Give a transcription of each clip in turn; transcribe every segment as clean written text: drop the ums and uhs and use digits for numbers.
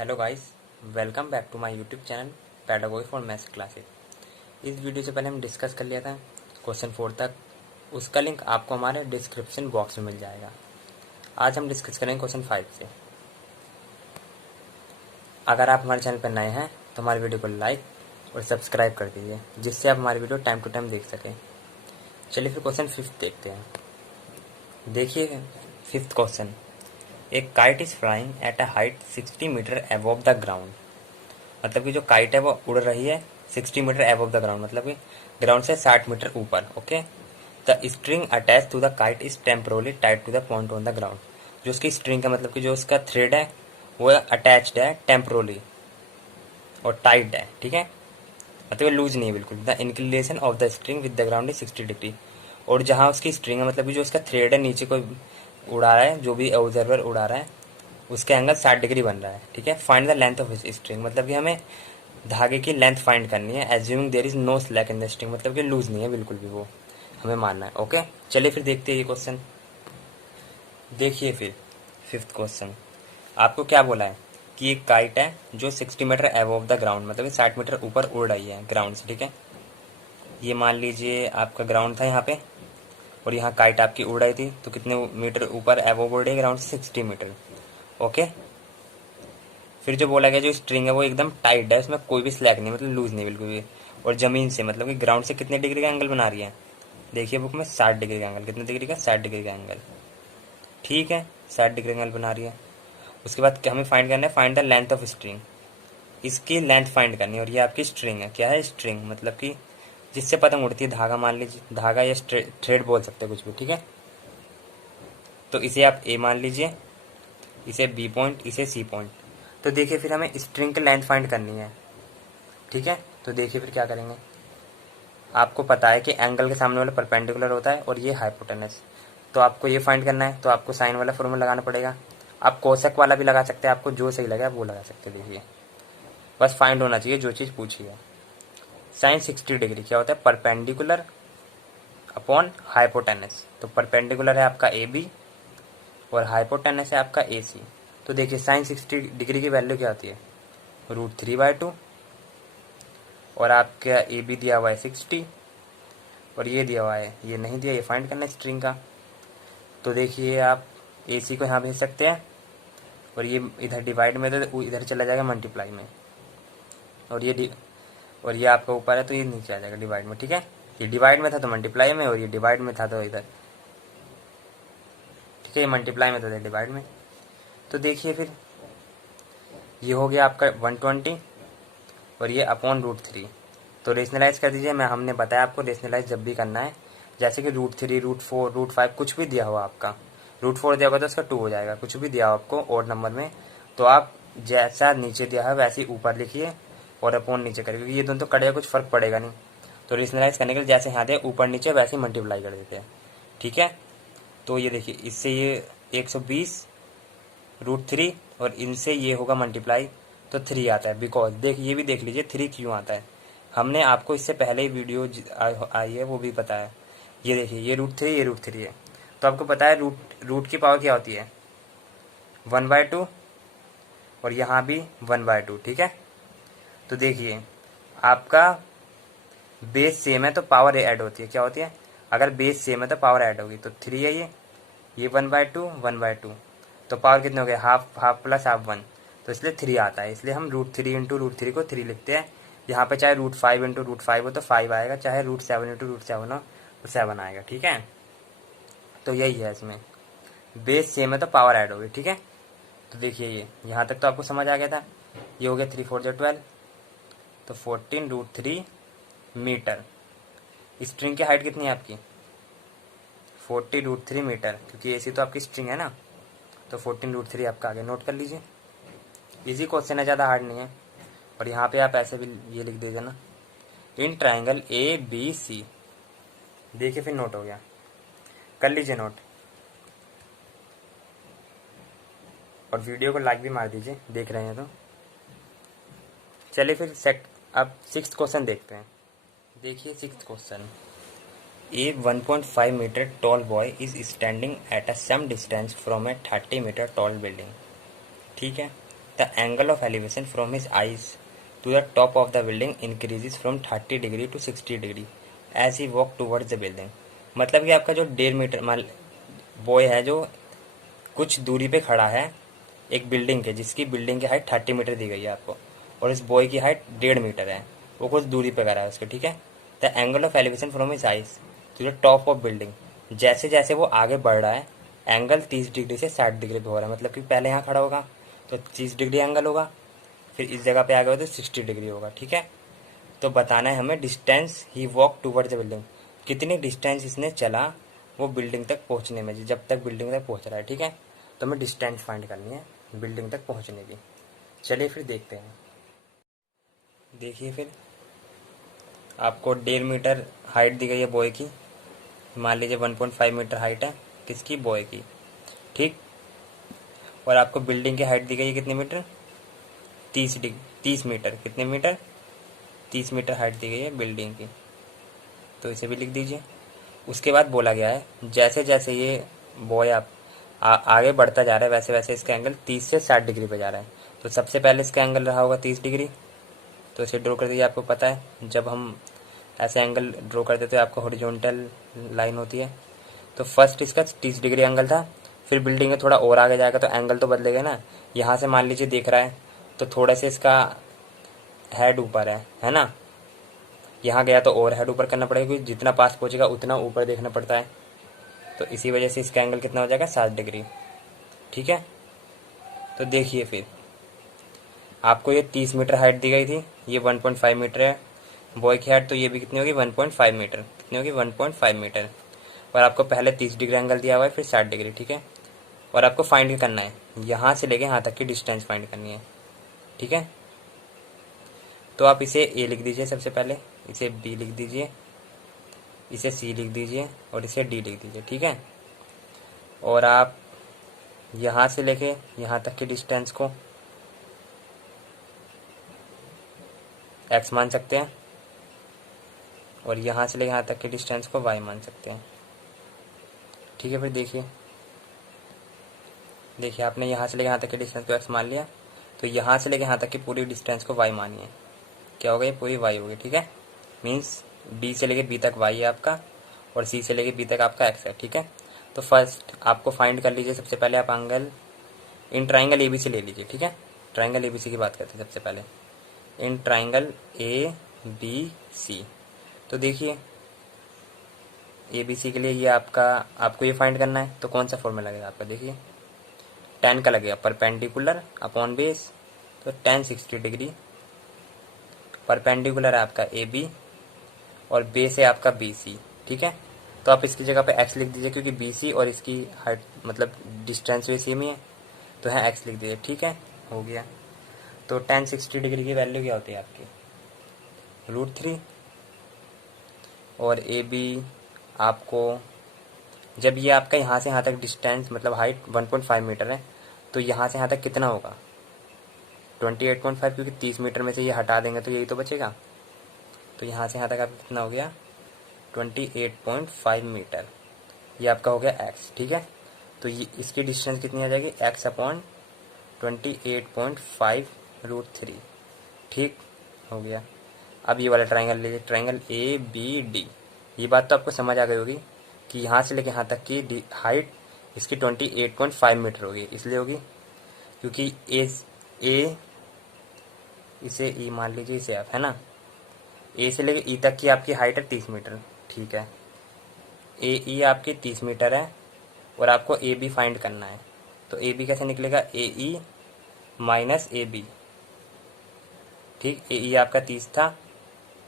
Hello guys, welcome back to my YouTube channel pedagogy for maths classes. इस video से पहले हम discuss कर लिया था क्वेश्चन 4 तक। उसका लिंक आपको हमारे डिस्क्रिप्शन बॉक्स में मिल जाएगा। आज हम डिस्कस करेंगे क्वेश्चन 5 से। अगर आप हमारे चैनल पर नए हैं तो हमारे वीडियो को लाइक और सब्सक्राइब कर दीजिए, जिससे आप हमारी वीडियो टाइम टू टाइम देख सकें। चलिए फिर क्वेश्चन 5 देखते हैं। देखिए 5th क्वेश्चन, एक kite is flying at a height 60 metre above the ground. मतलब कि जो काइट है वो उड़ रही है 60 मीटर अबव द ग्राउंड, मतलब कि ग्राउंड से 60 मीटर ऊपर। Okay, the string attach to the kite is temporarily tied to the point on the ground. जो उसकी स्ट्रिंग का मतलब कि जो उसका थ्रेड है वो अटैच्ड है टेम्पोरली और टाइट है, ठीक है, मतलब लूज नहीं है बिल्कुल। The inclination of the string with the ground is 60 degree. और जहाँ उसकी स्ट्रिंग है मतलब कि जो उसका थ्रेड है नीचे को उड़ा रहा है, जो भी ऑब्जर्वर उड़ा रहा है उसके एंगल 60 डिग्री बन रहा है, ठीक है। Find the length of string, मतलब कि हमें धागे की लेंथ फाइंड करनी है। Assuming there is no slack in the string, मतलब कि लूज नहीं है बिल्कुल भी, वो हमें मानना है। ओके, चलिए फिर देखते हैं ये क्वेश्चन। देखिए फिर 5th क्वेश्चन, आपको क्या बोला है कि एक काइट है जो 60 मीटर अबव द ग्राउंड, मतलब 60 मीटर ऊपर उड़ रही है ग्राउंड से, ठीक है। ये मान लीजिए आपका ग्राउंड था यहाँ पे और यहाँ काइट आपकी उड़ रही थी, तो कितने मीटर ऊपर अबव उड़ रही है ग्राउंड से? 60 मीटर। ओके, फिर जो बोला गया जो स्ट्रिंग है वो एकदम टाइट है, उसमें कोई भी स्लैग नहीं, मतलब लूज नहीं बिल्कुल भी। और जमीन से मतलब कि ग्राउंड से कितने डिग्री का एंगल बना रही है? देखिए बुक में 60 डिग्री का एंगल। कितने डिग्री का? 60 डिग्री का एंगल, ठीक है, 60 डिग्री का एंगल बना रही है। उसके बाद हमें फाइंड करना है, find the length of string. इसकी लेंथ फाइंड करनी है। और ये आपकी स्ट्रिंग है। क्या है? स्ट्रिंग, मतलब कि जिससे पतंग उड़ती है, धागा मान लीजिए, धागा या थ्रेड बोल सकते हैं कुछ भी, ठीक है। तो इसे आप ए मान लीजिए, इसे बी पॉइंट, इसे सी पॉइंट। तो देखिए फिर हमें स्ट्रिंग की लेंथ फाइंड करनी है, ठीक है। तो देखिए फिर क्या करेंगे। आपको पता है कि एंगल के सामने वाला परपेंडिकुलर होता है और ये हाइपोटेनस। तो आपको ये फाइंड करना है, तो आपको साइन वाला फॉर्मूला लगाना पड़ेगा। आप कोसेक वाला भी लगा सकते हैं, आपको जो सही लगे आप वो लगा सकते हैं। देखिए बस फाइंड होना चाहिए जो चीज़ पूछी है। साइन 60 डिग्री क्या होता है? Perpendicular upon hypotenuse. तो परपेंडिकुलर है आपका ए बी और हाइपोटेनस है आपका ए सी। तो देखिए साइन 60 डिग्री की वैल्यू क्या होती है? √3/2। और आपका ए बी दिया हुआ है 60 और ये दिया हुआ है, ये नहीं दिया, ये फाइंड करना है स्ट्रिंग का। तो देखिए आप ए सी को यहाँ भेज सकते हैं और ये इधर डिवाइड में तो इधर चला जाएगा मल्टीप्लाई में। और ये आपका ऊपर है तो ये नीचे आ जाएगा डिवाइड में, ठीक है। ये डिवाइड में था तो मल्टीप्लाई में, और ये डिवाइड में था तो इधर, ठीक है। ये मल्टीप्लाई में था तो डिवाइड में। तो देखिए फिर ये हो गया आपका 120 और ये अपॉन √3। तो रेशनलाइज कर दीजिए। हमने बताया आपको रेशनलाइज जब भी करना है, जैसे कि √3, √4, √5 कुछ भी दिया हुआ आपका, √4 दिया होगा तो उसका 2 हो जाएगा। कुछ भी दिया हो आपको ओड नंबर में, तो आप जैसा नीचे दिया है वैसे ही ऊपर लिखिए और अपॉन नीचे करिए, क्योंकि ये दोनों तो कटेगा, कुछ फर्क पड़ेगा नहीं। तो रेशनलाइज करने के लिए जैसे यहाँ दिया ऊपर नीचे वैसे ही मल्टीप्लाई कर देते हैं, ठीक है। तो ये देखिए इससे ये 120 √3 और इनसे ये होगा मल्टीप्लाई तो 3 आता है। बिकॉज ये भी देख लीजिए 3 क्यों आता है। हमने आपको इससे पहले ही वीडियो आई है वो भी बताया। ये देखिए ये √3, ये √3 है। तो आपको पता है रूट की पावर क्या होती है? 1/2 और यहाँ भी 1/2, ठीक है। तो देखिए आपका बेस सेम है तो पावर ऐड होती है। क्या होती है? अगर बेस सेम है तो पावर ऐड होगी। तो 3 है ये 1/2, 1/2, तो पावर कितने हो गए? हाफ, हाफ प्लस हाफ 1, तो इसलिए 3 आता है। इसलिए हम √3 इंटू √3 को 3 लिखते हैं। यहाँ पे चाहे √5 इंटू √5 हो तो 5 आएगा, चाहे √7 इंटू √7 हो तो 7 आएगा, ठीक है। तो यही है, इसमें बेस सेम है तो पावर ऐड होगी, ठीक है। तो देखिए ये यहाँ तक तो आपको समझ आ गया था। ये हो गया 3 4 12, तो 14 √3 मीटर। स्ट्रिंग की हाइट कितनी है आपकी? 40 √3 मीटर, क्योंकि ऐसी तो आपकी स्ट्रिंग है ना। तो 14 √3 आपका आगे नोट कर लीजिए। इजी क्वेश्चन है, ज़्यादा हार्ड नहीं है। और यहाँ पे आप ऐसे भी ये लिख दीजिए ना, इन ट्राइंगल ए बी सी। देखिए फिर नोट हो गया, कर लीजिए नोट और वीडियो को लाइक भी मार दीजिए देख रहे हैं तो। चलिए फिर अब 6th क्वेश्चन देखते हैं। देखिए 6th question, a 1.5 metre tall boy is standing at a some distance from a 30 metre tall building, ठीक है। The angle of elevation from his eyes to the top of the building increases from 30 degree to 60 degree as he walk towards the building. मतलब कि आपका जो 1.5 metre boy है जो कुछ दूरी पे खड़ा है एक बिल्डिंग के, जिसकी बिल्डिंग की हाइट 30 मीटर दी गई है आपको, और इस बॉय की हाइट 1.5 मीटर है, वो कुछ दूरी पे करा है उसके, ठीक है। The angle of elevation from his eyes to the top of building, जैसे जैसे वो आगे बढ़ रहा है एंगल 30 डिग्री से 60 डिग्री पे हो रहा है। मतलब कि पहले यहाँ खड़ा होगा तो 30 डिग्री एंगल होगा, फिर इस जगह पे आ गया तो 60 डिग्री होगा, ठीक है। तो बताना है हमें distance he walk toward the building, कितनी डिस्टेंस इसने चला वो बिल्डिंग तक पहुंचने में, जब तक बिल्डिंग तक पहुंच रहा है, ठीक है। तो हमें डिस्टेंस फाइंड करनी है बिल्डिंग तक पहुंचने की। चलिए फिर देखते हैं। देखिए फिर आपको 1.5 मीटर हाइट दी गई है बॉय की, मान लीजिए 1.5 मीटर हाइट है किसकी, बॉय की, ठीक। और आपको बिल्डिंग की हाइट दी गई है कितने मीटर, 30 मीटर, कितने मीटर, 30 मीटर हाइट दी गई है बिल्डिंग की, तो इसे भी लिख दीजिए। उसके बाद बोला गया है जैसे जैसे ये बॉय आगे बढ़ता जा रहा है वैसे वैसे इसका एंगल 30 से 60 डिग्री पे जा रहा है। तो सबसे पहले इसका एंगल रहा होगा 30 डिग्री, तो इसे ड्रॉ कर दीजिए। आपको पता है जब हम ऐसा एंगल ड्रॉ करते तो आपको हॉरिजॉन्टल लाइन होती है, तो फर्स्ट इसका 30 डिग्री एंगल था, फिर बिल्डिंग में थोड़ा और आगे जाएगा तो एंगल तो बदलेगा ना। यहाँ से मान लीजिए देख रहा है तो थोड़ा से इसका हेड ऊपर है ना, यहाँ गया तो और हेड ऊपर करना पड़ेगा क्योंकि जितना पास पहुंचेगा उतना ऊपर देखना पड़ता है, तो इसी वजह से इसका एंगल कितना हो जाएगा, 60 डिग्री, ठीक है। तो देखिए फिर आपको ये 30 मीटर हाइट दी गई थी, ये 1.5 मीटर है बॉय की हाइट, तो ये भी कितनी होगी 1.5 मीटर, कितनी होगी 1.5 मीटर। और आपको पहले 30 डिग्री एंगल दिया हुआ है फिर 60 डिग्री, ठीक है। और आपको फाइंड करना है यहाँ से लेके यहाँ तक की डिस्टेंस फाइंड करनी है, ठीक है। तो आप इसे ए लिख दीजिए सबसे पहले, इसे बी लिख दीजिए, इसे सी लिख दीजिए और इसे डी लिख दीजिए, ठीक है। और आप यहाँ से लेके यहाँ तक की डिस्टेंस को एक्स मान सकते हैं और यहाँ से लेके यहाँ तक की डिस्टेंस को वाई मान सकते हैं, ठीक है। फिर देखिए आपने यहाँ से लेके यहाँ तक की डिस्टेंस को एक्स मान लिया, तो यहाँ से लेके यहाँ तक की पूरी डिस्टेंस को वाई मानिए, क्या होगा, ये पूरी वाई होगी, ठीक है। मीन्स डी से लेके बी तक वाई है आपका और सी से लेके बी तक आपका एक्स है, ठीक है। तो फर्स्ट आपको फाइंड कर लीजिए सबसे पहले आप एंगल इन ट्राइंगल एबीसी ले लीजिए, ठीक है। ट्राइंगल एबीसी की बात करते हैं सबसे पहले, इन ट्राइंगल ए बी सी। तो देखिए एबीसी के लिए ये आपको ये फाइंड करना है, तो कौन सा फॉर्मूला लगेगा आपका, देखिए tan का लगेगा परपेंडिकुलर अपॉन बेस, तो tan 60 डिग्री, परपेंडिकुलर है आपका ए बी और बेस है आपका बी सी, ठीक है। तो आप इसकी जगह पे x लिख दीजिए क्योंकि बी सी और इसकी हाइट मतलब डिस्टेंस भी सेम ही है, तो है x लिख दीजिए, ठीक है, हो गया। तो tan 60 डिग्री की वैल्यू क्या होती है आपकी, √3। और ए बी आपको जब ये आपका यहाँ से यहाँ तक डिस्टेंस मतलब हाइट 1.5 मीटर है, तो यहाँ से यहाँ तक कितना होगा 28.5, क्योंकि 30 मीटर में से ये हटा देंगे तो यही तो बचेगा। तो यहाँ से यहाँ तक आपका कितना हो गया 28.5 मीटर, ये आपका हो गया x, ठीक है। तो ये इसकी डिस्टेंस कितनी आ जाएगी x अपॉन 28.5 √3, ठीक हो गया। अब ये वाला ट्राइंगल लीजिए, ट्राइंगल ए बी डी। ये बात तो आपको समझ आ गई होगी कि यहाँ से लेके यहाँ तक की हाइट इसकी 28.5 मीटर होगी, इसलिए होगी क्योंकि ए इसे ई मान लीजिए, इसे आप, है ना, ए से लेके ई तक की आपकी हाइट है 30 मीटर, ठीक है। ए ई आपकी 30 मीटर है और आपको ए बी फाइंड करना है, तो ए बी कैसे निकलेगा, ए ई माइनस ए बी, ठीक। ए ई आपका 30 था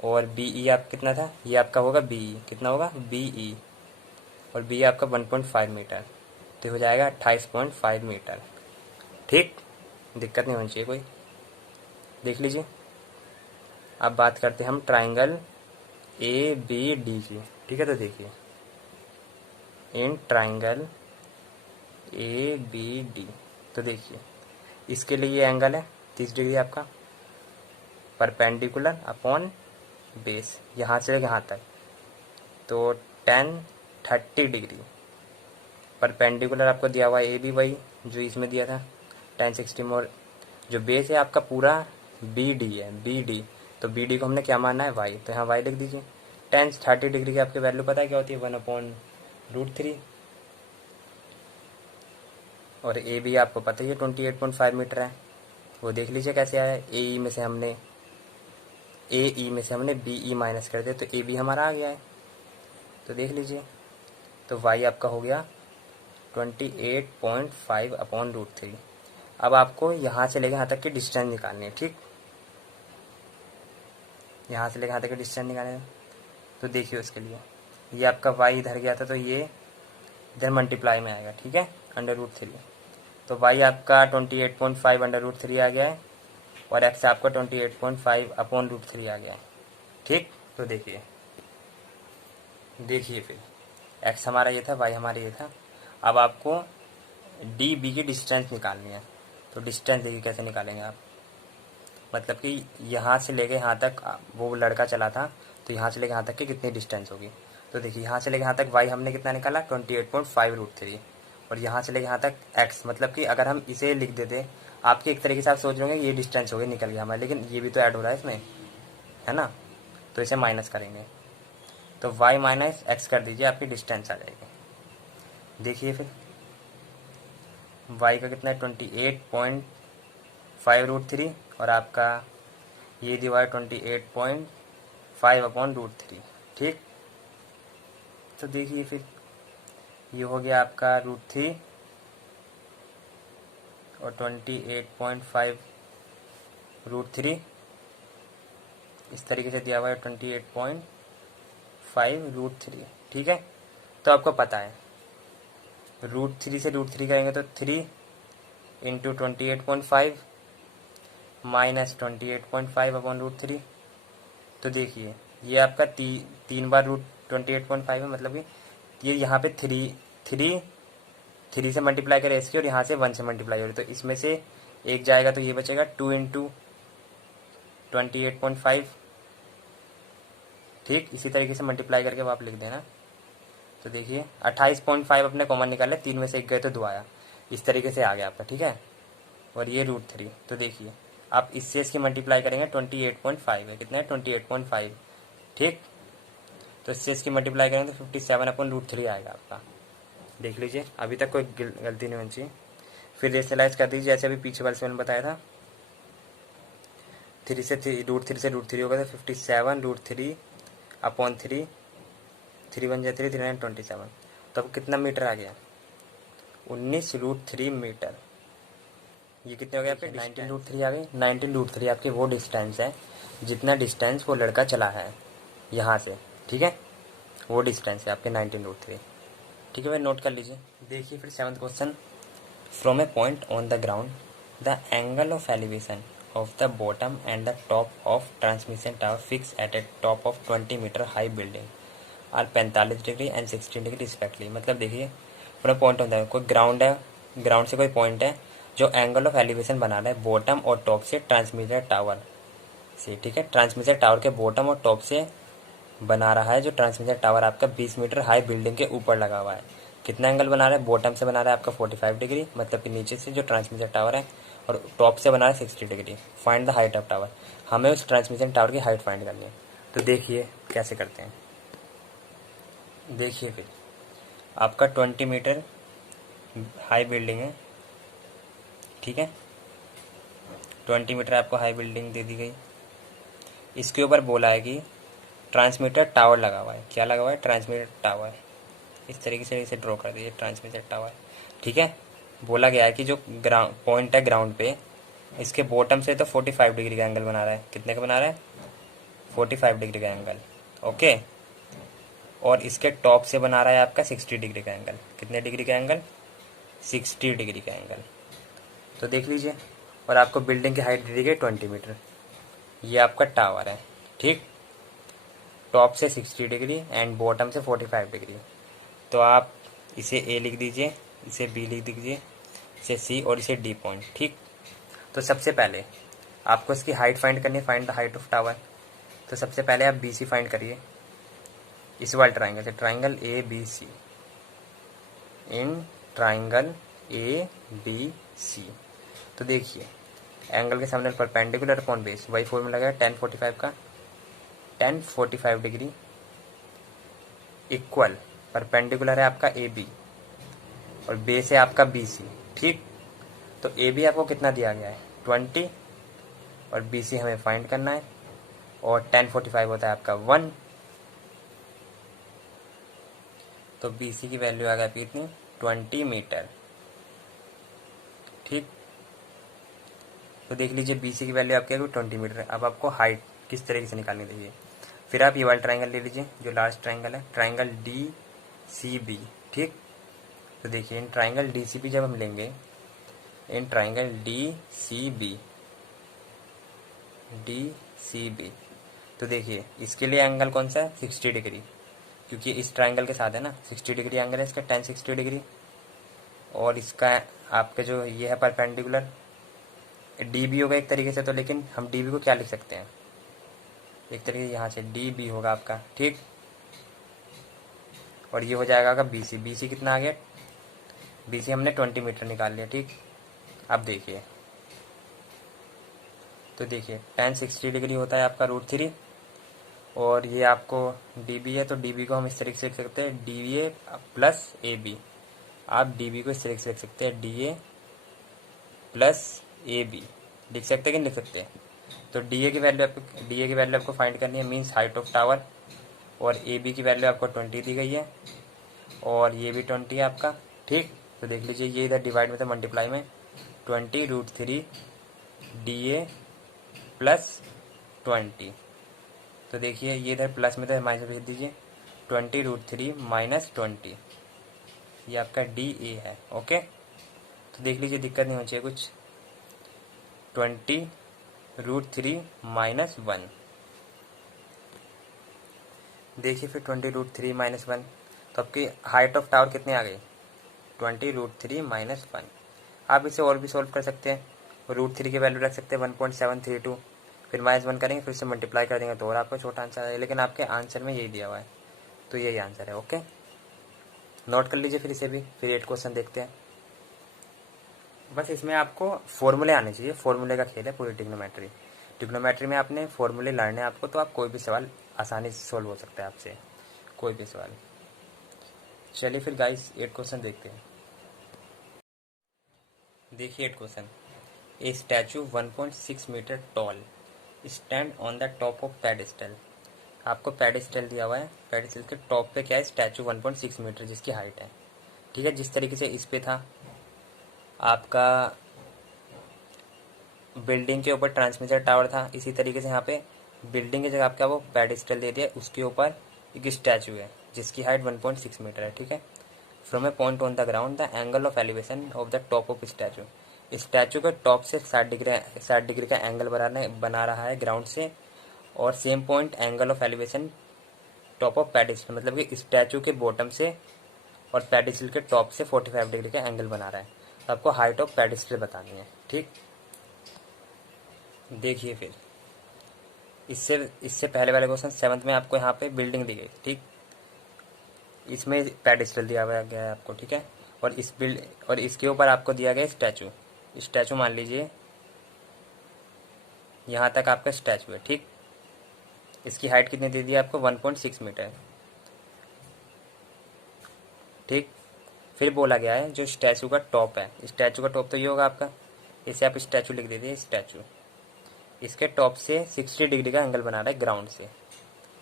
और बी ई आप कितना था, ये आपका होगा बी ई, कितना होगा बी ई, और बी आपका 1.5 मीटर, तो हो जाएगा 28.5 मीटर, ठीक। दिक्कत नहीं होनी चाहिए कोई, देख लीजिए। अब बात करते हैं हम ट्राइंगल ए बी डी की, ठीक है। तो देखिए in triangle A B D, तो देखिए इसके लिए ये एंगल है 30 डिग्री आपका, परपेंडिकुलर अपॉन बेस यहाँ से यहाँ तक, तो tan 30 डिग्री, परपेंडिकुलर आपको दिया हुआ है ए बी वही जो इसमें दिया था tan 60 में, और जो बेस है आपका पूरा बी डी है, बी डी, तो बी डी को हमने क्या माना है, वाई, तो यहाँ वाई लिख दीजिए। टेन 30 डिग्री की आपकी वैल्यू पता है क्या होती है, 1/√3। और ए बी आपको पता ही है 28.5 मीटर है, वो देख लीजिए कैसे आया। ए ई में से हमने बी ई माइनस कर दिया, तो ए बी हमारा आ गया है, तो देख लीजिए। तो वाई आपका हो गया 28.5/√3। अब आपको यहाँ से लेकर यहाँ तक की डिस्टेंस निकालनी है, ठीक, यहाँ से लेकर यहाँ तक की डिस्टेंस निकालनी है। तो देखिए उसके लिए ये आपका वाई इधर गया था, तो ये इधर मल्टीप्लाई में आएगा, ठीक है, √3। तो वाई आपका 28.5/√3 आ गया है, और एक्स आपका 28.5/√3 आ गया है, ठीक। तो देखिए फिर एक्स हमारा ये था, वाई हमारा ये था। अब आपको डी बी की डिस्टेंस निकालनी है, तो डिस्टेंस देखिए कैसे निकालेंगे आप, मतलब कि यहाँ से लेके यहाँ तक वो लड़का चला था, तो यहाँ से लेके यहाँ तक की कितनी डिस्टेंस होगी। तो देखिए यहाँ से लेके यहाँ तक वाई हमने कितना निकाला 28.5/√3, और यहाँ से लेके यहाँ तक एक्स, मतलब कि अगर हम इसे लिख देते, आपके एक तरीके से आप सोच रहे होंगे ये डिस्टेंस हो गई निकल गया हमारा, लेकिन ये भी तो ऐड हो रहा है इसमें, है ना, तो इसे माइनस करेंगे, तो वाई माइनस एक्स कर दीजिए, आपकी डिस्टेंस आ जाएगी। देखिए फिर वाई का कितना है 28.5/√3, और आपका ये दिया 28.5/√3, ठीक। तो देखिए फिर ये हो गया आपका √3 और 28.5/√3 इस तरीके से दिया हुआ है 28.5/√3, ठीक है। तो आपको पता है √3 से √3 करेंगे तो 3 इंटू 28.5 माइनस 28.5/√3। तो देखिए ये आपका 3 बार √28.5 है, मतलब कि ये यहाँ पे 3 से मल्टीप्लाई करें इसकी, और यहाँ से 1 से मल्टीप्लाई हो रही, तो इसमें से एक जाएगा, तो ये बचेगा 2 इंटू 28.5, ठीक। इसी तरीके से मल्टीप्लाई करके आप लिख देना। तो देखिए 28.5 अपने कॉमन निकाले, 3 में से 1 गए तो 2 आया, इस तरीके से आ गया आपका, ठीक है। और ये √3, तो देखिए आप इससे इसकी मल्टीप्लाई करेंगे 28.5 है, कितना है 28.5, ठीक। तो इससे इसकी मल्टीप्लाई करेंगे तो 57/√3 आएगा आपका। देख लीजिए अभी तक कोई गलती नहीं होनी चाहिए। फिर रेशनलाइज कर दीजिए, जैसे अभी पीछे वाले से मैंने बताया था, 3 से √3 होगा, तो 57√3/3, 3 1 3 3 9 27, तो अब कितना मीटर आ गया 19√3 मीटर। ये कितने हो गए आपके 19√3 आ गए। 19√3 आपके वो डिस्टेंस है जितना डिस्टेंस वो लड़का चला है यहाँ से, ठीक है, वो डिस्टेंस है आपके 19√3, ठीक है भाई, नोट कर लीजिए। देखिए फिर 7th question, from a point on the ground the angle of elevation of the bottom and the top of transmission tower fix at a top of 20 metre high building are 45 degree and 60 degree respectively. मतलब देखिए पूरा point होता है, कोई ground है, ground से कोई point है जो एंगल ऑफ एलिवेशन बना रहा है बॉटम और टॉप से ट्रांसमीटर टावर से, ठीक है, ट्रांसमीटर टावर के बॉटम और टॉप से बना रहा है, जो ट्रांसमीटर टावर आपका 20 मीटर हाई बिल्डिंग के ऊपर लगा हुआ है। कितना एंगल बना रहा है, बॉटम से बना रहा है आपका 45 डिग्री, मतलब कि नीचे से जो ट्रांसमीटर टावर है, और टॉप से बना रहा है 60 degree. Find the height of tower, हमें उस ट्रांसमिशन टावर की हाइट फाइंड करनी है। तो देखिए कैसे करते हैं, देखिए फिर आपका 20 मीटर हाई बिल्डिंग है, ठीक है, 20 मीटर आपको हाई बिल्डिंग दे दी गई। इसके ऊपर बोला है कि ट्रांसमीटर टावर लगा हुआ है, क्या लगा हुआ है, ट्रांसमीटर टावर। इस तरीके से इसे ड्रॉ कर दीजिए, ट्रांसमीटर टावर, ठीक है। बोला गया है कि जो ग्राउंड पॉइंट है ग्राउंड पे, इसके बॉटम से तो 45 डिग्री का एंगल बना रहा है, कितने का बना रहा है 45 डिग्री का एंगल, ओके। और इसके टॉप से बना रहा है आपका 60 डिग्री का एंगल, कितने डिग्री का एंगल 60 डिग्री का एंगल। तो देख लीजिए, और आपको बिल्डिंग की हाइट दे दी गई 20 मीटर, ये आपका टावर है, ठीक, टॉप से 60 डिग्री एंड बॉटम से 45 डिग्री। तो आप इसे ए लिख दीजिए, इसे बी लिख दीजिए, इसे सी और इसे डी पॉइंट, ठीक। तो सबसे पहले आपको इसकी हाइट फाइंड करनी है, find the height of tower. तो सबसे पहले आप बी सी फाइंड करिए इस वाले ट्राइंगल से, triangle A B C, in triangle A B C. तो देखिए एंगल के सामने परपेंडिकुलर अपॉन बेस, वही फॉर्मूला है tan 45 का। tan 45 डिग्री इक्वल परपेंडिकुलर है आपका ए बी और बेस है आपका बी सी। ठीक, तो ए बी आपको कितना दिया गया है 20 और बी सी हमें फाइंड करना है और tan 45 होता है आपका 1। तो बी सी की वैल्यू आ गई कितनी 20 मीटर। ठीक, तो देख लीजिए बी सी की वैल्यू आपकी 20 मीटर है। अब आपको हाइट किस तरीके से निकालनी चाहिए। फिर आप ये वाला ट्राइंगल ले लीजिए जो लास्ट ट्राइंगल है, ट्राइंगल डी सी बी। ठीक, तो देखिए in triangle D C B जब हम लेंगे, in triangle D C B, तो देखिए इसके लिए एंगल कौन सा है 60 डिग्री, क्योंकि इस ट्राइंगल के साथ है ना 60 डिग्री एंगल है इसका, tan 60 डिग्री। और इसका आपके जो ये है परपेंडिकुलर डी बी होगा एक तरीके से, तो लेकिन हम डी बी को क्या लिख सकते हैं एक तरीके से यहाँ से डी बी होगा आपका। ठीक, और ये हो जाएगा आपका बी सी। बी सी कितना आ गया, बी सी हमने 20 मीटर निकाल लिया। ठीक, अब देखिए, तो देखिए tan 60 डिग्री होता है आपका √3 और ये आपको डी बी है, तो डी बी को हम इस तरीके से लिख सकते हैं D A plus A B. आप डी बी को इस तरीके से लिख सकते हैं D A plus A B, लिख सकते हैं कि नहीं लिख सकते हैं। तो डी ए की वैल्यू आपको फाइंड करनी है, मीन्स हाइट ऑफ टावर, और ए बी की वैल्यू आपको 20 दी गई है और ये भी 20 है आपका। ठीक, तो देख लीजिए ये इधर डिवाइड में तो मल्टीप्लाई में 20 √3 डी ए प्लस 20, तो देखिए ये इधर प्लस में तो माइनस भेज दीजिए 20 √3 माइनस 20, ये आपका डी ए है। ओके, तो देख लीजिए दिक्कत नहीं होनी चाहिए कुछ। 20 √3 माइनस 1, देखिए फिर 20 √3 माइनस 1, तो आपकी हाइट ऑफ टावर कितनी आ गई 20 √3 माइनस 1। आप इसे और भी सोल्व कर सकते हैं, √3 की वैल्यू रख सकते हैं 1.732, फिर -1 करेंगे, फिर से मल्टीप्लाई कर देंगे तो और आपका छोटा आंसर है, लेकिन आपके आंसर में यही दिया हुआ है, तो यही आंसर है। ओके, नोट कर लीजिए फिर इसे भी। फिर 8 क्वेश्चन देखते हैं। बस इसमें आपको फॉर्मूले आने चाहिए, फॉर्मूले का खेल है पूरी ट्रिग्नोमेट्री में आपने फॉर्मूले लड़ने हैं आपको, तो आप कोई भी सवाल आसानी से सोल्व हो सकता है आपसे, कोई भी सवाल। चलिए फिर गाइस 8 क्वेश्चन देखते हैं। देखिए 8 question, a statue 1.6 metre tall stand on the top of pedestal. आपको पेडेस्टल दिया हुआ है, पेडेस्टल के टॉप पे क्या है स्टैचू 1.6 मीटर जिसकी हाइट है। ठीक है, जिस तरीके से इस पे था आपका बिल्डिंग के ऊपर ट्रांसमीटर टावर था, इसी तरीके से यहाँ पे बिल्डिंग की जगह आपका वो पेडेस्टल दे दिया, उसके ऊपर एक स्टैचू है जिसकी हाइट 1.6 मीटर है। ठीक है, from a point on the ground the angle of elevation of the top of statute, statue के टॉप से 60 डिग्री का एंगल बना रहा है ग्राउंड से, और same point angle of elevation top of pedestal, मतलब कि स्टैचू के बॉटम से और पेडिस्टल के टॉप से 45 डिग्री का एंगल बना रहा है। तो आपको हाइट ऑफ पेडिस्टल बतानी है। ठीक, देखिए फिर इससे पहले वाले क्वेश्चन 7th में आपको यहाँ पे बिल्डिंग दी गई। ठीक, इसमें पेडिस्टल दिया गया है आपको। ठीक है, और इसके ऊपर आपको दिया गया स्टैचू मान लीजिए यहाँ तक आपका स्टैचू है। ठीक, इसकी हाइट कितनी दे दी है आपको 1.6 मीटर। ठीक, फिर बोला गया है जो स्टैचू का टॉप है, स्टैचू का टॉप तो ये होगा आपका, इसे आप स्टैचू लिख देते हैं स्टैचू, इसके टॉप से 60 डिग्री का एंगल बना रहा है ग्राउंड से,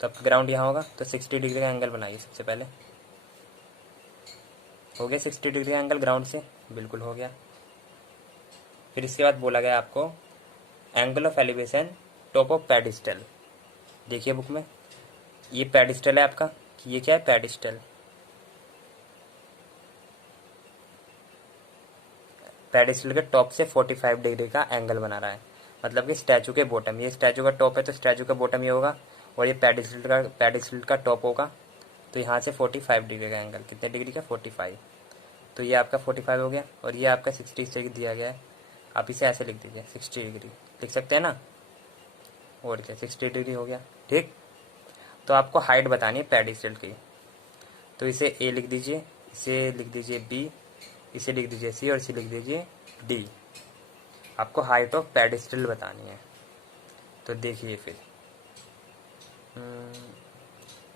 तो आपका ग्राउंड यहाँ होगा, तो 60 डिग्री का एंगल बनाइए। सबसे पहले हो गया 60 डिग्री का एंगल ग्राउंड से, बिल्कुल हो गया। फिर इसके बाद बोला गया आपको angle of elevation top of pedestal. देखिए बुक में ये पेडिस्टल है आपका, ये क्या है पेडिस्टल, पेडिस्टल के टॉप से 45 डिग्री का एंगल बना रहा है, मतलब कि स्टैचू के बॉटम, ये स्टैचू का टॉप है तो स्टैचू का बॉटम ये होगा, और ये पेडिस्टल का टॉप होगा, तो यहाँ से 45 डिग्री का एंगल, कितने डिग्री का 45, तो ये आपका 45 हो गया, और ये आपका 60 डिग्री दिया गया है। आप इसे ऐसे लिख दीजिए 60 डिग्री लिख सकते हैं ना, और क्या 60 डिग्री हो गया। ठीक, तो आपको हाइट बतानी है पेडिस्टल की, तो इसे ए लिख दीजिए, इसे लिख दीजिए बी, इसे लिख दीजिए सी, और इसे लिख दीजिए डी। आपको हाइट ऑफ पेडिस्टल बतानी है। तो देखिए फिर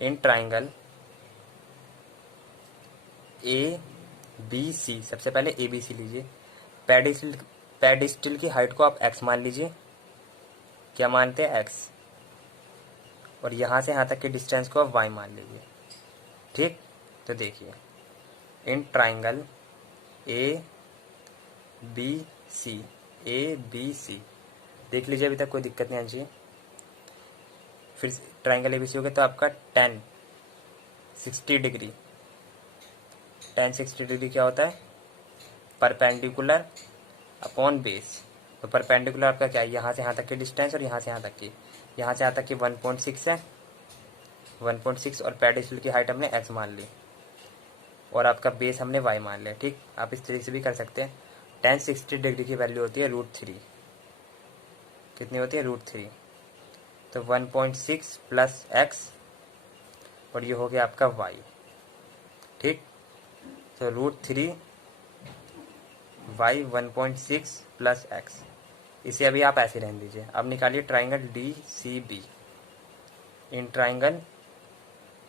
इन ट्राइंगल ए बी सी, सबसे पहले ए बी सी लीजिए। पेडिस्टल की हाइट को आप एक्स मान लीजिए। क्या मानते हैं? एक्स। और यहाँ से यहाँ तक के डिस्टेंस को आप वाई मान लीजिए। ठीक, तो देखिए in triangle A B C, A B C देख लीजिए, अभी तक कोई दिक्कत नहीं आनी चाहिए। फिर ट्राइंगल ए बी सी हो गया तो आपका 60 डिग्री, 60 डिग्री क्या होता है? Perpendicular upon base. तो परपेंडिकुलर आपका क्या है? यहाँ से यहाँ तक की डिस्टेंस और यहाँ से यहाँ तक की, यहाँ से यहाँ तक की 1.6 है, 1.6, और पेडिस्टल की हाइट हमने x मान ली और आपका बेस हमने y मान लिया। ठीक, आप इस तरीके से भी कर सकते हैं। 60 डिग्री की वैल्यू होती है √3। कितनी होती है? √3। तो 1.6 प्लस x और ये हो गया आपका y। ठीक, तो √3 y 1.6 प्लस x। इसे अभी आप ऐसे रहने दीजिए। अब निकालिए triangle D C B. In triangle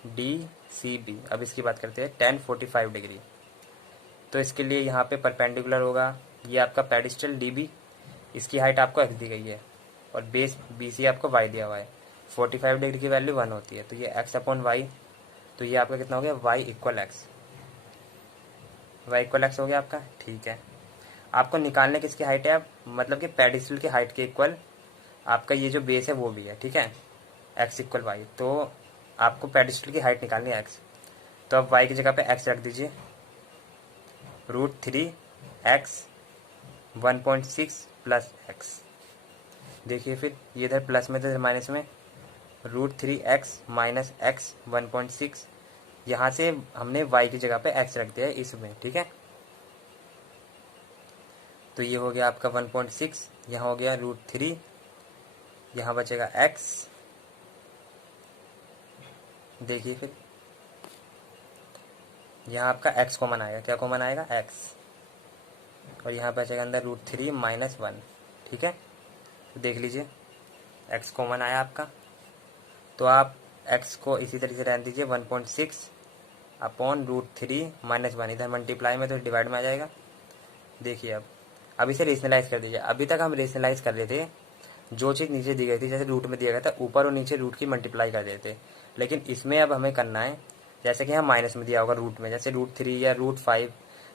D C B, अब इसकी बात करते हैं 1045 डिग्री। तो इसके लिए यहाँ पे परपेंडिकुलर होगा ये आपका पेडिस्टल डी बी, इसकी हाइट आपको x दी गई है और बेस बी सी आपको y दिया हुआ है। 45 डिग्री की वैल्यू 1 होती है, तो ये x अपॉन वाई, तो ये आपका कितना हो गया? y equal x. y equal x हो गया आपका। ठीक है, आपको निकालने किसकी हाइट है? अब मतलब कि पेडिस्टल की हाइट के इक्वल आपका ये जो बेस है वो भी है। ठीक है, x इक्वल वाई, तो आपको पेडिस्टल की हाइट निकालनी है x। तो अब y की जगह पे x रख दीजिए। √3 x 1.6 प्लस x। देखिए फिर ये इधर प्लस में, इधर माइनस में। √3 x माइनस x 1.6, यहाँ से हमने y की जगह पे x रख दिया है इसमें। ठीक है, तो ये हो गया आपका 1.6, यहाँ हो गया √3, यहाँ बचेगा x। देखिए फिर यहाँ आपका x कॉमन आएगा। क्या कॉमन आएगा? x। और यहाँ बचेगा अंदर √3 माइनस 1। ठीक है, तो देख लीजिए x कॉमन आया आपका, तो आप x को इसी तरीके से रहने दीजिए। 1.6 अपॉन √3 माइनस 1, इधर मल्टीप्लाई में तो डिवाइड में आ जाएगा। देखिए अब इसे रेशनलाइज कर दीजिए। अभी तक हम रेशनलाइज कर रहे थे, जो चीज़ नीचे दी गई थी, जैसे रूट में दिया गया था, ऊपर और नीचे रूट की मल्टीप्लाई कर देते थे। लेकिन इसमें अब हमें करना है, जैसे कि यहाँ माइनस में दिया होगा रूट में, जैसे √3 या √5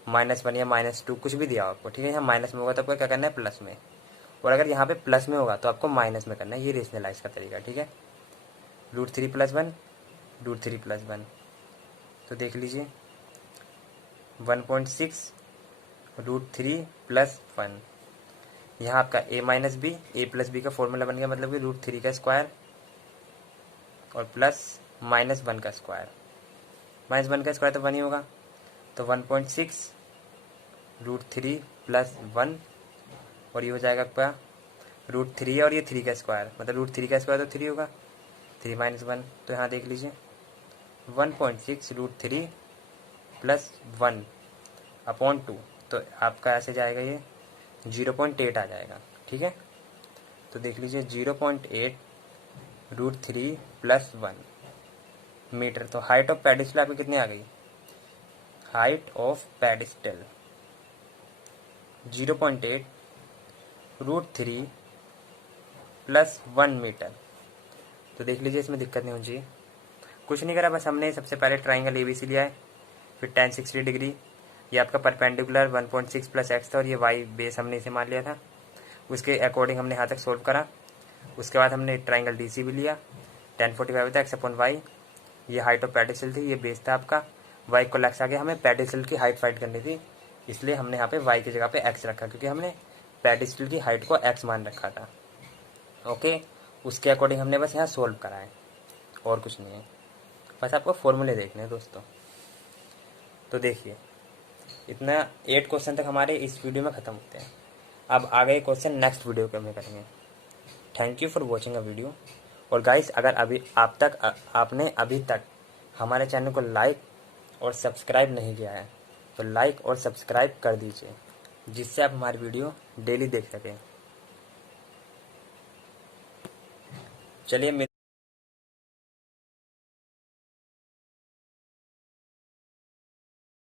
-1 या -2 कुछ भी दिया हो आपको। ठीक है, यहाँ माइनस में होगा तो आपको क्या करना है? प्लस में। और अगर यहाँ पे प्लस में होगा तो आपको माइनस में करना है। ये रेशनलाइज का तरीका। ठीक है, √3 + 1, √3 + 1, तो देख लीजिए 1.6 √3 + 1। यहाँ आपका a minus B, a plus B का फॉर्मूला बन गया, मतलब कि √3 का स्क्वायर और प्लस -1 का स्क्वायर। -1 का स्क्वायर तो 1 ही होगा, तो 1.6 √3 + 1, और ये हो जाएगा आपका √3 और ये 3 का स्क्वायर, मतलब √3 का स्क्वायर तो 3 होगा, 3 - 1। तो यहाँ देख लीजिए 1.6 √3 + 1 अपॉन 2, तो आपका ऐसे जाएगा, ये 0.8 आ जाएगा। ठीक है, तो देख लीजिए 0.8 √3 + 1 मीटर। तो हाइट ऑफ पेडिस्टल आपकी कितनी आ गई? Height of pedestal 0.8 √3 + 1 metre. तो देख लीजिए इसमें दिक्कत नहीं होनी चाहिए। कुछ नहीं करा, बस हमने सबसे पहले ट्राइंगल ABC लिया है, फिर 1060 डिग्री, ये आपका परपेंडिकुलर 1.6 प्लस x था, और ये y बेस हमने इसे मान लिया था। उसके अकॉर्डिंग हमने यहाँ तक सोल्व करा। उसके बाद हमने ट्राइंगल DC भी लिया, 1045 था, x अपॉन वाई, ये हाइट ऑफ पेडिस्टल थी, ये बेस था आपका, y को x आ गया। हमें पेडिस्टल की हाइट फाइंड करनी थी, इसलिए हमने यहाँ पे y की जगह पे x रखा, क्योंकि हमने पेडिस्टल की हाइट को x मान रखा था। ओके, उसके अकॉर्डिंग हमने बस यहाँ सोल्व करा है, और कुछ नहीं है, बस आपको फॉर्मूले देखने हैं दोस्तों। तो देखिए इतना 8 क्वेश्चन तक हमारे इस वीडियो में ख़त्म होते हैं। अब आगे क्वेश्चन नेक्स्ट वीडियो में करेंगे। Thank you for watching a video. और गाइस, अगर आपने अभी तक हमारे चैनल को लाइक और सब्सक्राइब नहीं किया है तो लाइक और सब्सक्राइब कर दीजिए, जिससे आप हमारी वीडियो डेली देख सकें। चलिए